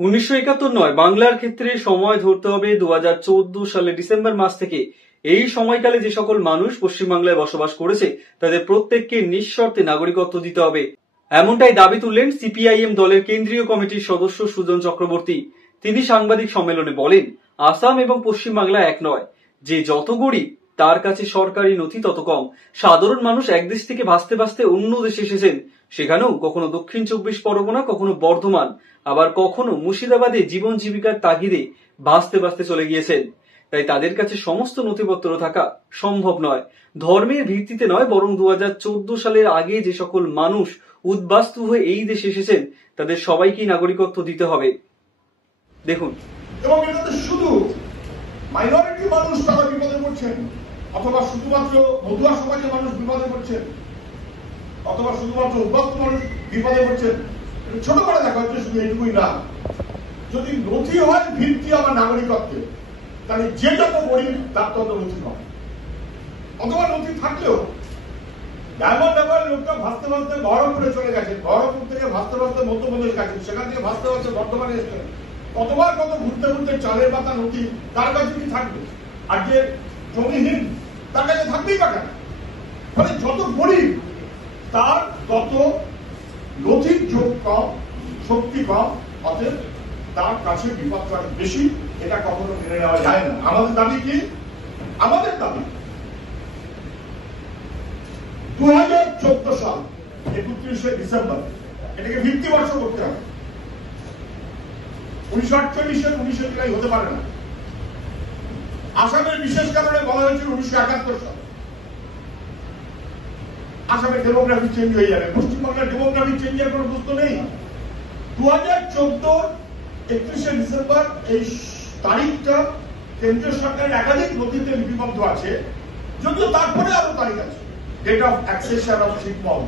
1971 নয়, বাংলার ক্ষেত্রে সময় ধরতে হবে 2014 সালের ডিসেম্বর মাস থেকে। এই সময়কালে যে সকল মানুষ পশ্চিমবাংলায় বসবাস করেছে তাদের প্রত্যেককে নিঃশর্তে নাগরিকত্ব দিতে হবে, এমনটাই দাবি তুললেন সিপিআইএম দলের কেন্দ্রীয় কমিটির সদস্য সুজন চক্রবর্তী। তিনি সাংবাদিক সম্মেলনে বলেন, আসাম এবং পশ্চিমবাংলা এক নয়। যে যত গরিব তার কাছে সরকারি নথি তত কম। সাধারণ মানুষ এক দেশ থেকে ভাসতে ভাসতে অন্য দেশে এসেছেন, সেখানেও কখনো দক্ষিণ 24 পরগনা, কখনো বর্ধমান, আবার কখনো মুর্শিদাবাদে জীবন জীবিকার তাগিদে ভাসতে ভাসতে চলে গিয়েছেন। তাই তাদের কাছে সমস্ত নথিপত্র থাকা সম্ভব নয়। ধর্মের ভিত্তিতে নয়, বরং 2014 সালের আগে যে সকল মানুষ উদ্বাস্তু হয়ে এই দেশে এসেছেন তাদের সবাইকেই নাগরিকত্ব দিতে হবে। দেখুন, এবং এটাতে শুধু মাইনরিটি মানুষ তারা বিপদে পড়ছেন, অথবা শুধুমাত্র মধুয়া সমাজের মানুষ বিপদে পড়ছেন, অথবা শুধুমাত্র উদ্বাস্তু মানুষ বিপদে পড়ছেন, ছোট করে দেখা হচ্ছে। শুধু এইটুকুই না, যদি নথি হয় ভিত্তি আমার নাগরিকত্বে, তাহলে যে যত গরিব তার তত নথি হয়। অথবা নথি থাকলেও ডায়মন্ড হারবার লোকটা ভাসতে ভাসতে বহরমপুরে চলে গেছে, বহরমপুর থেকে ভাসতে ভাসতে মধ্যপ্রদেশ গেছে, সেখান থেকে ভাসতে ভাসতে বর্ধমানে এসেছেন, কতবার কত ঘুরতে ঘুরতে চালের পাতা নথি তার কাছে কি থাকবে? আর যে জমিহীন তার কাছে থাকবেই বা কেন? মানে যত গরিব তার তত নথির যোগ কম, শক্তি কম, অতএব তার কাছে বিপদটা অনেক বেশি। এটা কখনো মেনে নেওয়া যায় না। আমাদের দাবি কি? আমাদের দাবি 2014 সাল 31শে ডিসেম্বর এটাকে ভিত্তিবর্ষ করতে হবে। 1948 19 জুলাই হতে পারে না। আসামের বিশেষ কারণে বলা হয়েছিল 1971 সাল। আসামের ডেমোগ্রাফি চেঞ্জ হয়ে যাবে, পশ্চিমবঙ্গের ডেমোগ্রাফি চেঞ্জের কোনো প্রশ্ন নেই। 2014 31শে ডিসেম্বর এই তারিখটা কেন্দ্রীয় সরকারের একাধিক নথিতে লিপিবদ্ধ আছে, যদিও তারপরে আরো তারিখ আছে। ডেট অফ অ্যাক্সেশন অফ শিপমল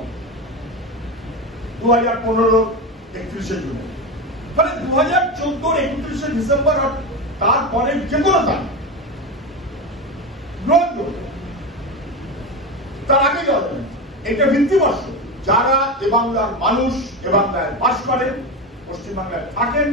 2015 31শে জুলাই। মানে 2014 31শে ডিসেম্বর আর তারপরে যে কোনো তারিখ গ্রহণযোগ্য, তার আগে যাওয়া যাবে। এটা ভিত্তিবর্ষ। যারা এ বাংলার মানুষ, এ বাংলায় বাস করেন, পশ্চিমবাংলায় থাকেন,